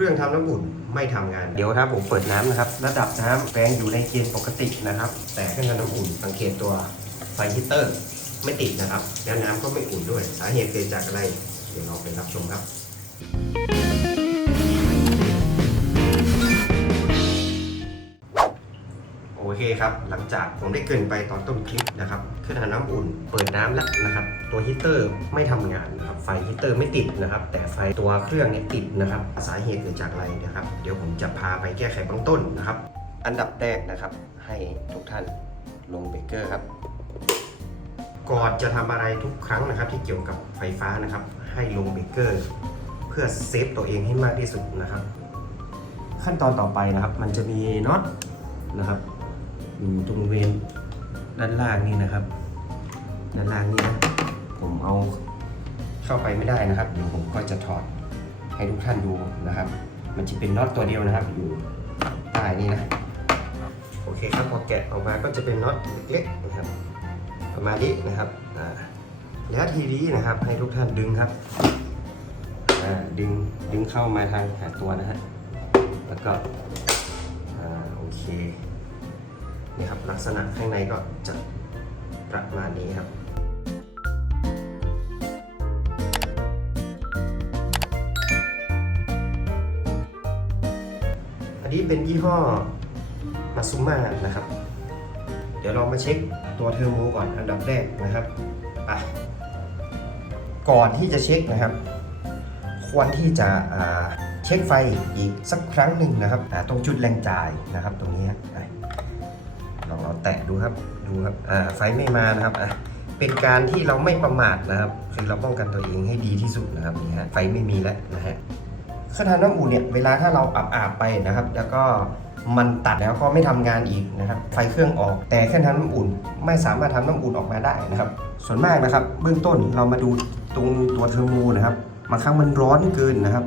รื่องทำน้ำอุ่นไม่ทำงาน เดี๋ยวถ้าผมเปิดน้ำนะครับ ระดับน้ำแปลงอยู่ในเกณฑ์ปกตินะครับ แต่เครื่องทำน้ำอุ่นสังเกตตัวไฟฮีตเตอร์ไม่ติดนะครับ แล้วน้ำก็ไม่อุ่นด้วย สาเหตุเกิดจากอะไร เดี๋ยวเราไปรับชมครับ เคครับ หลังจากผมได้เกินไปตอนต้นคลิปนะครับเครื่องทำน้ำอุ่น เปิดน้ำแล้วนะครับ ตัวฮีตเตอร์ไม่ทำงานนะครับ ไฟฮีตเตอร์ไม่ติดนะครับ แต่ไฟตัวเครื่องเนี่ยติดนะครับ สาเหตุเกิดจากอะไรนะครับ เดี๋ยวผมจะพาไปแก้ไขเบื้องต้นนะครับ อันดับแรกนะครับ ให้ทุกท่านลงเบรกเกอร์ครับ ก่อนจะทำอะไรทุกครั้งนะครับ ที่เกี่ยวกับไฟฟ้านะครับ ให้ลงเบรกเกอร์เพื่อเซฟตัวเองให้มากที่สุดนะครับ ขั้นตอนต่อไปนะครับ มันจะมีน็อตนะครับ อยู่ตรงเวณด้านล่างนี่นะครับ ด้านล่างนี่นะผมเอาเข้าไปไม่ได้นะครับ เดี๋ยวผมก็จะถอดให้ทุกท่านดูนะครับ มันจะเป็นน็อตตัวเดียวนะครับ อยู่ใต้นี่นะโอเคครับพอแกะออกมาก็จะเป็นน็อตเล็กๆนะครับ ประมาณนี้นะครับอ่าแล้วทีนี้นะครับ ให้ทุกท่านดึงครับอ่าดึงดึงเข้ามาทางหาตัวนะฮะแล้วก็อ่าโอเค นี่ครับลักษณะข้างในก็จะประมาณนี้ครับอันนี้เป็นยี่ห้อมาซูมานะครับ เดี๋ยวเรามาเช็คตัวเทอร์โมก่อนอันดับแรกนะครับก่อนที่จะเช็คนะครับ ควรที่จะเช็คไฟอีกสักครั้งหนึ่งนะครับอ่ตรงจุดแรงจ่ายนะครับตรงนี้ ลองเราแตะดูครับดูครับอ่าไฟไม่มานะครับอะเป็นการที่เราไม่ประมาทนะครับ คือเราป้องกันตัวเองให้ดีที่สุดนะครับนี่ฮะไฟไม่มีแล้วนะฮะเครื่องทำน้ำอุ่นเนี่ยเวลาถ้าเราอาบอาบๆไปนะครับ แล้วก็มันตัดแล้วก็ไม่ทำงานอีกนะครับไฟเครื่องออก แต่เครื่องทำน้ำอุ่น ไม่สามารถทำน้ำอุ่นออกมาได้นะครับ ส่วนมากนะครับ เบื้องต้นเรามาดูตรงตัวเทอร์โมนะครับบางครั้งมันร้อนเกินนะครับ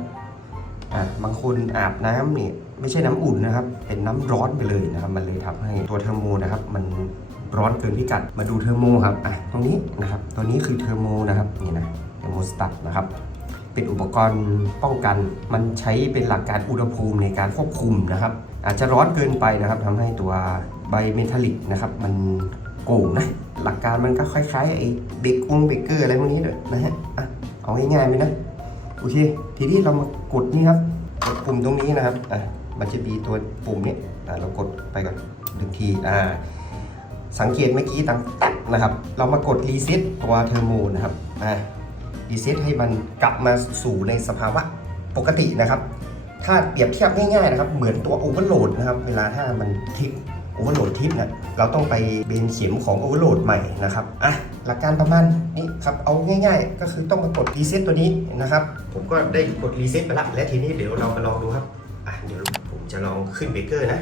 บางคนอาบน้ำนี่ไม่ใช่น้ำอุ่นนะครับ เป็นน้ำร้อนไปเลยนะครับ มันเลยทำให้ตัวเทอร์โมนะครับ มันร้อนเกินพิกัด มาดูเทอร์โมครับ อะ ตรงนี้นะครับ ตัวนี้คือเทอร์โมนะครับ นี่นะ เทอร์โมสตัตนะครับ เป็นอุปกรณ์ป้องกัน มันใช้เป็นหลักการอุณหภูมิในการควบคุมนะครับ อาจจะร้อนเกินไปนะครับทำให้ตัวใบเมทัลลิกนะครับ มันโก่งนะ หลักการมันก็คล้ายๆไอ้เบรกองเบกเกอร์อะไรพวกนี้เลยนะฮะ อะ เอาง่ายๆไปนะ โอเค ทีนี้เรามากดนี่ครับกดปุ่มตรงนี้นะครับอะมันจะมีตัวปุ่มนี้อะเรากดไปก่อนหนึ่งทีอ่าสังเกตเมื่อกี้ตังแตะนะครับ เรามากดรีเซ็ตตัวเทอร์โมนะครับอ่ารีเซ็ตให้มันกลับมาสู่ในสภาวะปกตินะครับ ถ้าเปรียบเทียบง่ายๆนะครับ เหมือนตัวโอเวอร์โหลดนะครับ เวลาถ้ามันทิป โอเวอร์โหลดทิปเนี่ยเราต้องไปเบนเข็มของโอเวอร์โหลดใหม่นะครับอะหลักการประมาณนี้ครับเอาง่าย ๆ ก็คือต้องมากดรีเซ็ตตัวนี้นะครับผมก็ได้กดรีเซ็ตไปละและทีนี้เดี๋ยวเรามาลองดูครับอะเดี๋ยวผมจะลองขึ้นเบเกอร์นะ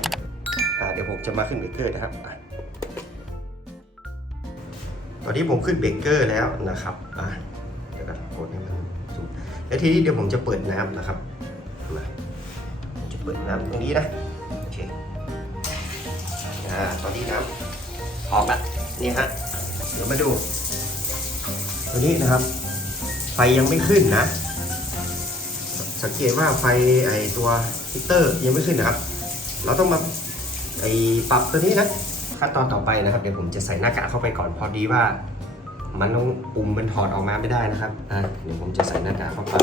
อะเดี๋ยวผมจะมาขึ้นเบเกอร์นะครับอะตอนนี้ผมขึ้นเบเกอร์แล้วนะครับอะเดี๋ยวกันกดให้มันสูงและทีนี้เดี๋ยวผมจะเปิดน้ำนะครับมาผมจะเปิดน้ำตรงนี้นะ อ่าตอนนี้น้ำออกละนี่ฮะเดี๋ยวมาดู ตัวนี้นะครับ ไฟยังไม่ขึ้นนะ สังเกตว่าไฟไอตัวฮีตเตอร์ยังไม่ขึ้นนะครับ เราต้องมาไอปรับตัวนี้นะขั้นตอนต่อไปนะครับ เดี๋ยวผมจะใส่หน้ากากเข้าไปก่อนพอดีว่า มันต้องปุ่มมันถอดออกมาไม่ได้นะครับอะเดี๋ยวผมจะใส่หน้ากากเข้าไป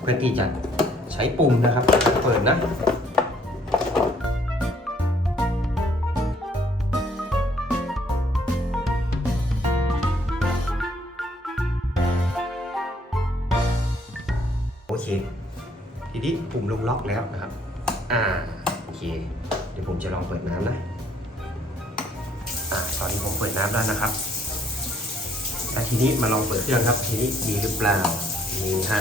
เพื่อที่จะใช้ปุ่มนะครับ เปิดนะ ทีนี้ปุ่มลงล็อกแล้วนะครับ อ่า โอเค เดี๋ยวผมจะลองเปิดน้ำนะ อ่า ตอนนี้ผมเปิดน้ำแล้วนะครับ และทีนี้มาลองเปิดเครื่องครับ ทีนี้ดีหรือเปล่ามีฮะ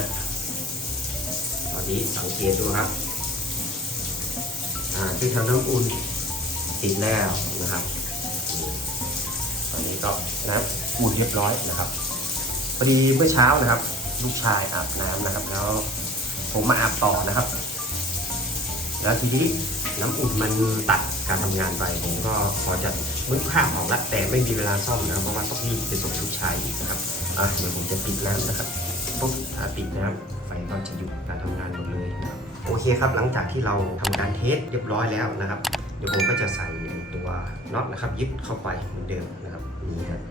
ตอนนี้สังเกตดูครับ อ่าที่ทำน้ำอุ่นติดแล้วนะครับ ตอนนี้ก็น้ำอุ่นเรียบร้อยนะครับพอดีเมื่อเช้านะครับ ลูกชายอาบน้ำนะครับ แล้วผมมาอาบต่อนะครับ แล้วทีนี้น้ำอุ่นมันตัดการทำงานไป ผมก็พอจะมึกภาพออกแล้วแต่ไม่มีเวลาซ่อมนะครับเพราะว่าต้องรีบไปส่งลูกชายอีกนะครับอะเดี๋ยวผมจะปิดน้ำนะครับปุ๊บถ้าปิดน้ำไฟก็จะหยุดการทำงานหมดเลยนะครับเคครับหลังจากที่เราทำการเทสเรียบร้อยแล้วนะครับ เดี๋ยวผมก็จะใส่ตัวน็อตนะครับ ยึดเข้าไปเหมือนเดิมนะครับนี่ฮะร้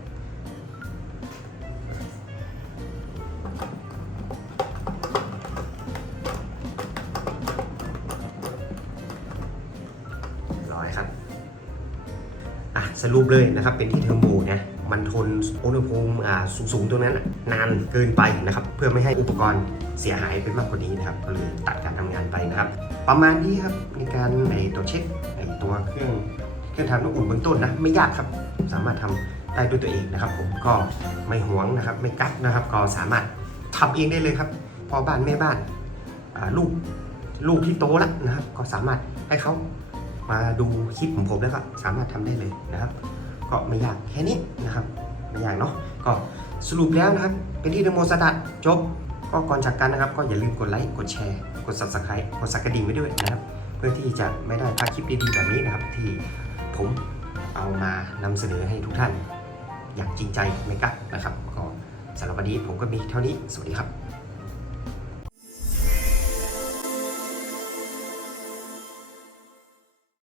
สรุปเลยนะครับเป็นที่เทอร์โมนะมันทนอุณหภูมิอ่าสูงๆตรงนั้นนานเกินไปนะครับเพื่อไม่ให้อุปกรณ์เสียหายไปมากกว่านี้นะครับก็เลยตัดการทำงานไปนะครับ ประมาณนี้ครับในการไอตัวเช็คไอตัวเครื่องเครื่องทำน้ำอุ่นเบื้องต้นนะไม่ยากครับสามารถทำได้ด้วยตัวเองนะครับผมก็ไม่หวงนะครับไม่กักนะครับ ก็สามารถทำเองได้เลยครับพอบ้านแม่บ้านลูกลูกที่โตแล้วนะครับ ก็สามารถให้เขา มาดูคลิปของผมแล้วก็สามารถทำได้เลยนะครับ ก็ไม่ยากแค่นี้นะครับไม่ยากเนาะก็สรุปแล้วนะครับ เป็นที่เดโมสดัดจบก็ก่อนจากกันนะครับ ก็อย่าลืมกดไลค์กดแชร์ กด subscribe กดสักกระดิ่งไว้ด้วยนะครับ เพื่อที่จะไม่ได้พลาดคลิปดีๆแบบนี้นะครับ ที่ผมเอามานำเสนอให้ทุกท่าน อย่างจริงใจไม่กักนะครับก็สำหรับวันนี้ผมก็มีเท่านี้สวัสดีครับ